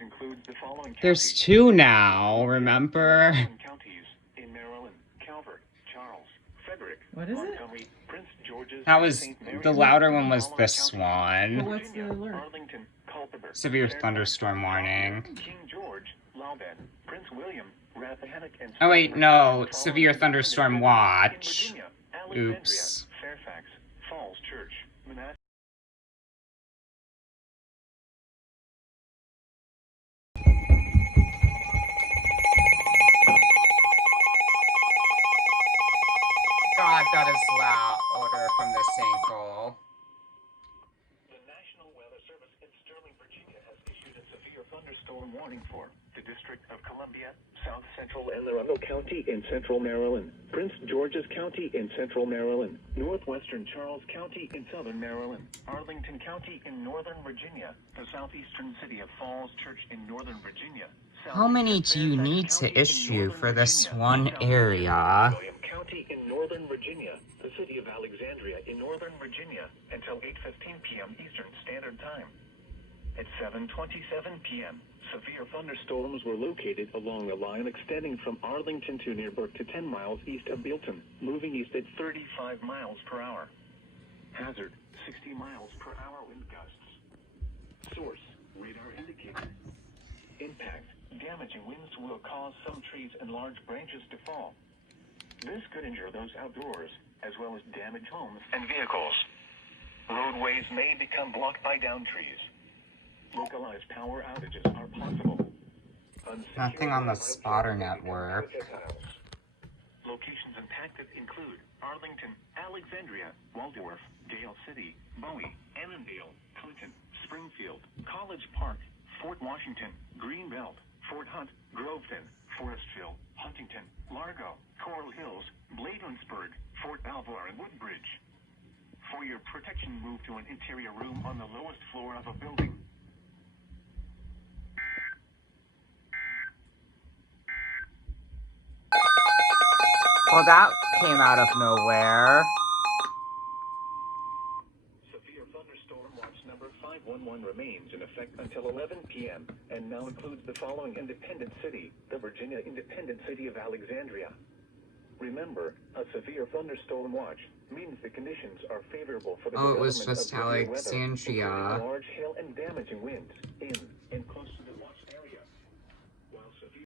includes the following There's counties. 2 now, remember? Counties in Maryland: Calvert, Charles, Frederick, What is Montgomery, Prince George's, That was, St. Mary's. the louder one was Following this counties: one. What's the alert? Arlington, Culpeper, Severe Fairfax, thunderstorm warning. King George, Loudoun, Prince William, Rappahannock, and Oh wait, no, Following severe thunderstorm in watch. Virginia, Alexandria, Oops. Fairfax, Falls Church, Manassas. God, that is louder from this ankle. The National Weather Service in Sterling, Virginia has issued a severe thunderstorm warning for the District of Columbia, South Central Anne Arundel County in central Maryland, Prince George's County in central Maryland, northwestern Charles County in southern Maryland, Arlington County in northern Virginia, the southeastern city of Falls Church in northern Virginia. How many do you need to issue for this one area? William County in northern Virginia, the city of Alexandria in northern Virginia, until 8:15 p.m. Eastern Standard Time. At 7:27 p.m., severe thunderstorms were located along the line extending from Arlington to near Burke to 10 miles east of Bealton, moving east at 35 miles per hour. Hazard, 60 miles per hour wind gusts. Source, radar indicator. Impact, damaging winds will cause some trees and large branches to fall. This could injure those outdoors, as well as damage homes and vehicles. Roadways may become blocked by downed trees. Localized power outages are possible. Nothing on the spotter network. Locations impacted include Arlington, Alexandria, Waldorf, Dale City, Bowie, Annandale, Clinton, Springfield, College Park, Fort Washington, Greenbelt, Fort Hunt, Groveton, Forestville, Huntington, Largo, Coral Hills, Bladensburg, Fort Belvoir, and Woodbridge. For your protection, move to an interior room on the lowest floor of a building. Well, that came out of nowhere. Severe thunderstorm watch number 511 remains in effect until 11 p.m. and now includes the following independent city, the Virginia Independent City of Alexandria. Remember, a severe thunderstorm watch means the conditions are favorable for the Oh, it was development just of severe weather, Alexandria. including large hail and damaging winds in